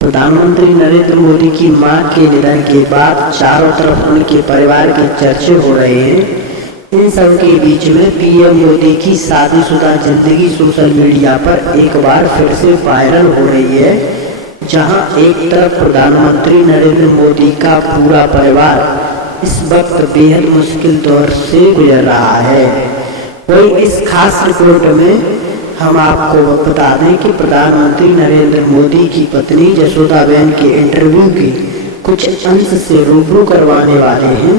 प्रधानमंत्री नरेंद्र मोदी की मां के निधन के बाद चारों तरफ उनके परिवार के चर्चे हो रहे हैं। इन सब के बीच में पीएम मोदी की शादीशुदा जिंदगी सोशल मीडिया पर एक बार फिर से वायरल हो रही है, जहां एक तरफ प्रधानमंत्री नरेंद्र मोदी का पूरा परिवार इस वक्त बेहद मुश्किल दौर से गुजर रहा है। वहीं इस खास रिपोर्ट में हम आपको बता दें कि प्रधानमंत्री नरेंद्र मोदी की पत्नी जसोदाबेन के इंटरव्यू की कुछ अंश से रूबरू करवाने वाले हैं।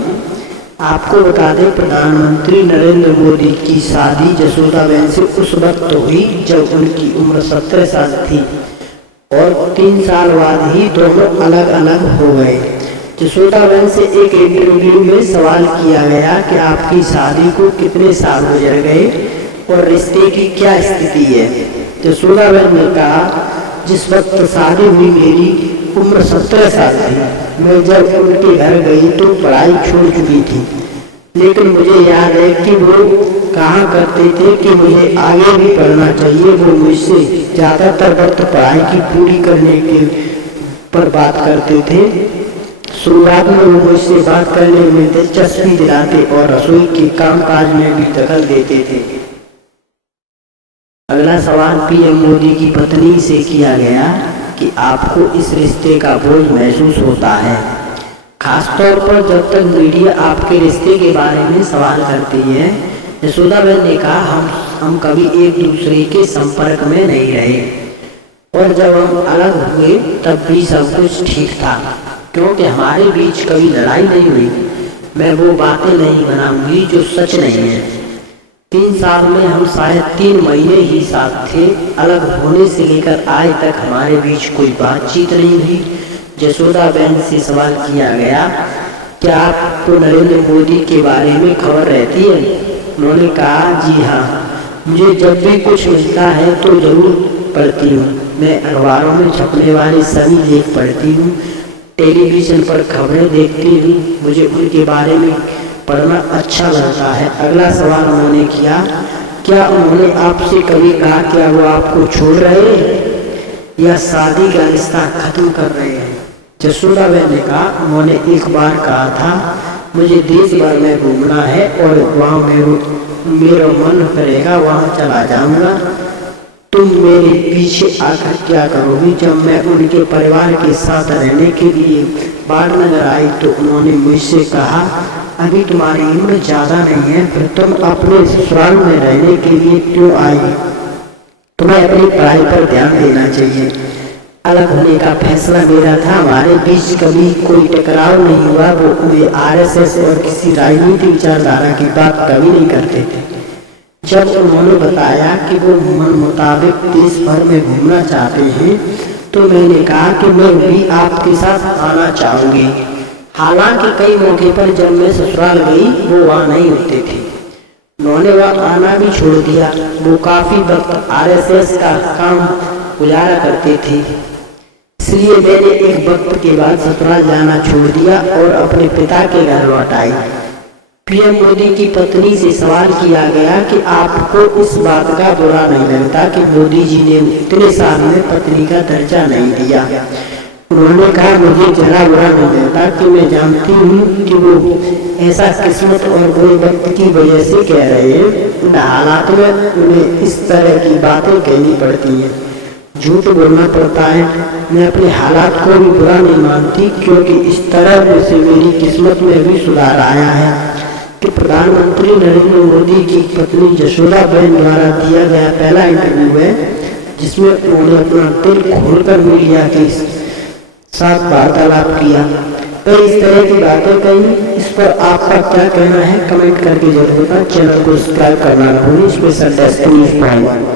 आपको बता दें, प्रधानमंत्री नरेंद्र मोदी की शादी जसोदाबेन से उस वक्त हुई जब उनकी उम्र 17 साल थी और 3 साल बाद ही दोनों अलग अलग हो गए। जसोदाबेन से एक इंटरव्यू में सवाल किया गया कि आपकी शादी को कितने साल गुजर गए और रिश्ते की क्या स्थिति है। जसोदाबेन ने कहा, जिस वक्त शादी हुई मेरी उम्र 17 साल थी। मैं जब उनके घर गई तो पढ़ाई छोड़ चुकी थी, लेकिन मुझे याद है कि वो कहा करते थे कि मुझे आगे भी पढ़ना चाहिए। वो मुझसे ज़्यादातर वक्त पढ़ाई की पूरी करने के पर बात करते थे। शुरुआत में वो मुझसे बात करने में दिलचस्पी दिलाते और रसोई के कामकाज में भी दखल देते थे। अगला सवाल पीएम मोदी की पत्नी से किया गया कि आपको इस रिश्ते का बोझ महसूस होता है, खासतौर पर जब तक मीडिया आपके रिश्ते के बारे में सवाल करती है। जसोदाबेन ने कहा, हम कभी एक दूसरे के संपर्क में नहीं रहे और जब हम अलग हुए तब भी सब कुछ ठीक था, क्योंकि हमारे बीच कभी लड़ाई नहीं हुई। मैं वो बातें नहीं बनाऊंगी जो सच नहीं है। 3 साल में हम शायद 3 महीने ही साथ थे। अलग होने से लेकर आज तक हमारे बीच कोई बातचीत नहीं हुई। जसोदाबेन से सवाल किया गया, क्या आपको नरेंद्र मोदी के बारे में खबर रहती है? उन्होंने कहा, जी हाँ, मुझे जब भी कुछ मिलता है तो जरूर पढ़ती हूँ। मैं अखबारों में छपने वाले सभी लेख पढ़ती हूँ, टेलीविजन पर खबरें देखती हूँ। मुझे उनके बारे में पढ़ना अच्छा लगता है। अगला सवाल उन्होंने किया, क्या उन्होंने आपसे कभी कहा क्या वो आपको छोड़ रहे हैं या शादी का रिश्ता खत्म कर रहे हैं? जसोदाबेन ने कहा, उन्होंने एक बार कहा था, मुझे देश भर में घूमना है और वहाँ मेरा मन करेगा वहाँ चला जाऊँगा। तुम मेरे पीछे आकर क्या करोगी? जब मैं उनके परिवार के साथ रहने के लिए बाढ़नगर आई तो उन्होंने मुझसे कहा, अभी तुम्हारी उम्र ज़्यादा नहीं है, फिर तुम अपने ससुराल में रहने के लिए क्यों आई? तुम्हें अपनी पढ़ाई पर ध्यान देना चाहिए। अलग होने का फैसला मेरा था, हमारे बीच कभी कोई टकराव नहीं हुआ। वे आरएसएस और किसी राजनीतिक विचारधारा की बात कभी नहीं करते थे। जब उन्होंने बताया कि वो मन मुताबिक देश भर में घूमना चाहते हैं तो मैंने कहा कि मैं भी आपके साथ आना चाहूँगी। हालांकि कई मौके पर जब मैं ससुराल गई वो वहाँ नहीं होते थे। उन्होंने वहाँ आना भी छोड़ दिया। वो काफ़ी वक्त आरएसएस का काम गुजारा करते थे, इसलिए मैंने एक वक्त के बाद ससुराल जाना छोड़ दिया और अपने पिता के घर लौट आई। पीएम मोदी की पत्नी से सवाल किया गया कि आपको इस बात का बुरा नहीं लगता कि मोदी जी ने इतने साल में पत्नी का दर्जा नहीं दिया? उन्होंने कहा, मुझे जरा बुरा नहीं लगता कि मैं जानती हूँ कि वो ऐसा किस्मत और बुरे वक्त की वजह से कह रहे हैं। इन हालात में उन्हें इस तरह की बातें कहनी पड़ती हैं, झूठ बोलना पड़ता है। मैं अपने हालात को भी बुरा नहीं मानती, क्योंकि इस तरह से मेरी किस्मत में भी सुधार आया है। कि प्रधानमंत्री नरेंद्र मोदी की पत्नी जसोदाबेन द्वारा दिया गया पहला इंटरव्यू है, जिसमें उन्होंने अपना दिल खोलकर मीडिया के साथ वार्तालाप किया। कई इस तरह की बातें कही। इस पर आपका क्या कहना है? कमेंट करके जरूर बताएं। चैनल को सब्सक्राइब करना ना भूलें। Special desk news point.